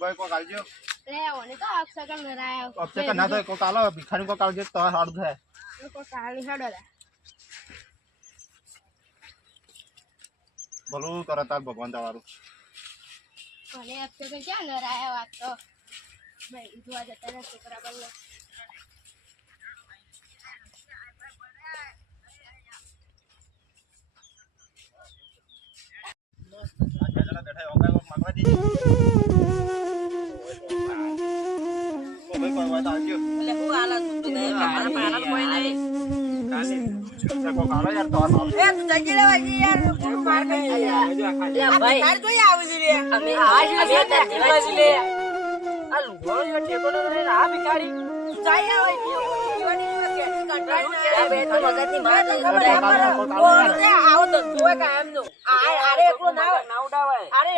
ભાઈ કોઈ કાલજો લે ઓને તો અક્ષકન નરાયો અક્ષકન ના તો કોઈ કાલો ભિખારી કોઈ કાલજો તો હાડ થાય કોઈ કાલી હડો લે ભલું કરે તાર ભગવાન તમારું ઓને અક્ષકન ક્યાં નરાયો આ તો ભાઈ જોવા જતા ને છોકરા બલ્લે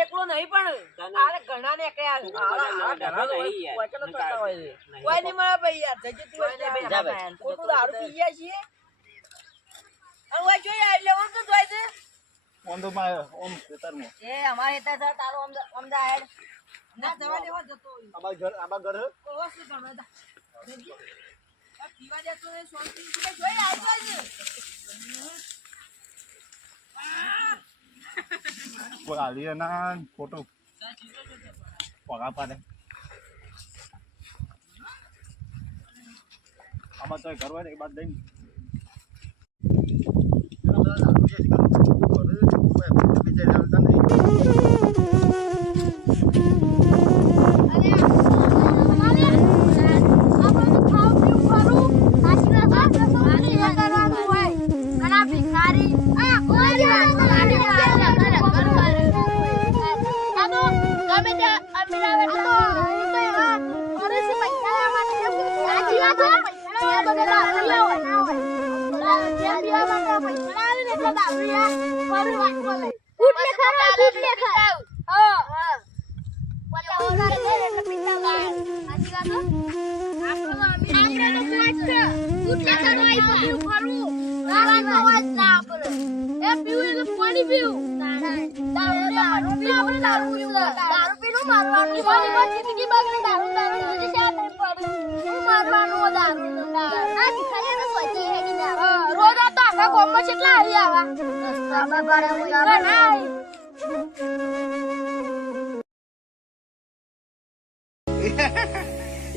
એકલો નહીં પણ ઘણા ને કોઈ નહીં મળે ભાઈ યાર ખોટું દારૂ પી ગયા છીએ એ અમારે તારો અમદાવાદ ના જવા દેવા જતો પીવા જતો જોઈ આલી ના ફોટો પગા પાડે આમાં તો ઘર હોય ને એ બાદ દઈ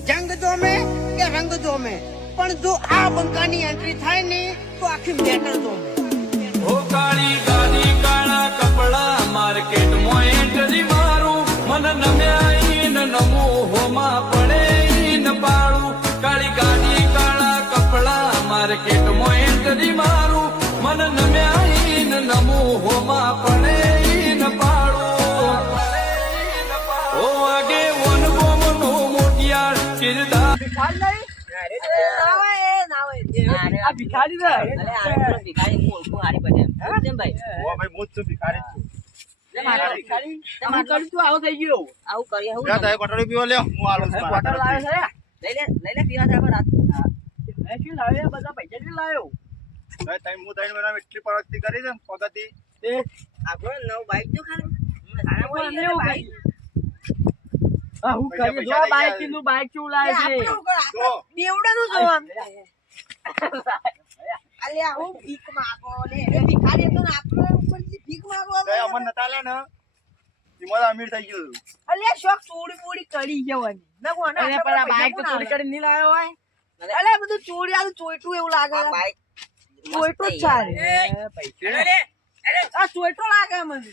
જંગ દો મેં કે રંગ દો મેં પણ જો આ બંકાની એન્ટ્રી થાય ને તો આખી મેટર દો મેં ઓ કાળી ગાડી કાળા કપડા માર્કેટમાં એન્ટ્રી મારું મન નમ્યા ન નમો હોમાં પડે ન પાડું કાળી ગાડી કાળા કપડા માર્કેટમાં એન્ટ્રી મારું મન નમ્યા ન નમો હોમાં પડે ન પાડું ઓ આગે વન ગોમનો મોટિયાર કિરદાર ભિખારી ભિખારી ભાઈ મોજ છું ભિખારી છું આવું થઈ ગયું આવું કરી કોટડી પીવા લ્યો હું આલું છું બોટલ લાવ્યો છે લઈ લે પીવા જાય રાત શું લાવ્યો બધા પૈસા નહીં લાવ્યો ટાઈમ હું દઈને બનાવ એટલી પ્રગતિ કરી છે પ્રગતિ તે આપણો નવ બાઈક જો ખાલી હું કરીએ જો બાઈક નું બાઈક શું લાવે છે બેવડાનું જોવા અલ્યા હું ભીખ માંગો લે ભિખારી તો આપણે ઉપરથી ભીખ માંગો અમર નતા લે ને ઈમોલા અમીર થઈ ગયો અલ્યા શોખ ચોરી બોડી કરી જવાની ના કોને અરે પણ આ બાઈક તો ચોરી કરી નહીં લાવ્યો હોય અલ્યા બધું ચોરી આ ચોઈટું એવું લાગે બાઈક ચોઈટું જ ચાલે પૈસા લે આ ચોઈટું લાગે મને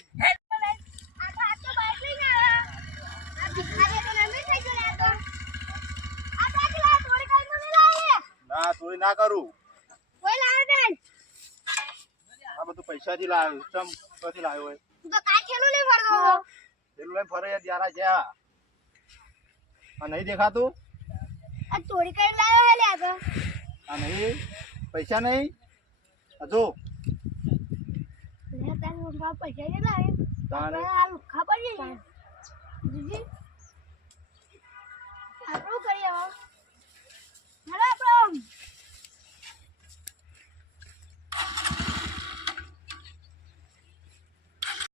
ના ચોરી ના કરું કોઈ લાવે નહીં આ બધું પૈસા થી લાવ્યો ચમ ક્યાંથી લાવ્યો હોય તું તો કાઈ ખેલું લે ફરતો પેલું લઈને ફરે યાર જ્યાં આ નહીં દેખાતું આ ચોરી કરી લાવ્યો હે લે આ તો આ નહીં પૈસા નહીં હજુ લે તાર પૈસા નહીં લાવે તારે આ લુખા પડી જાય જીજી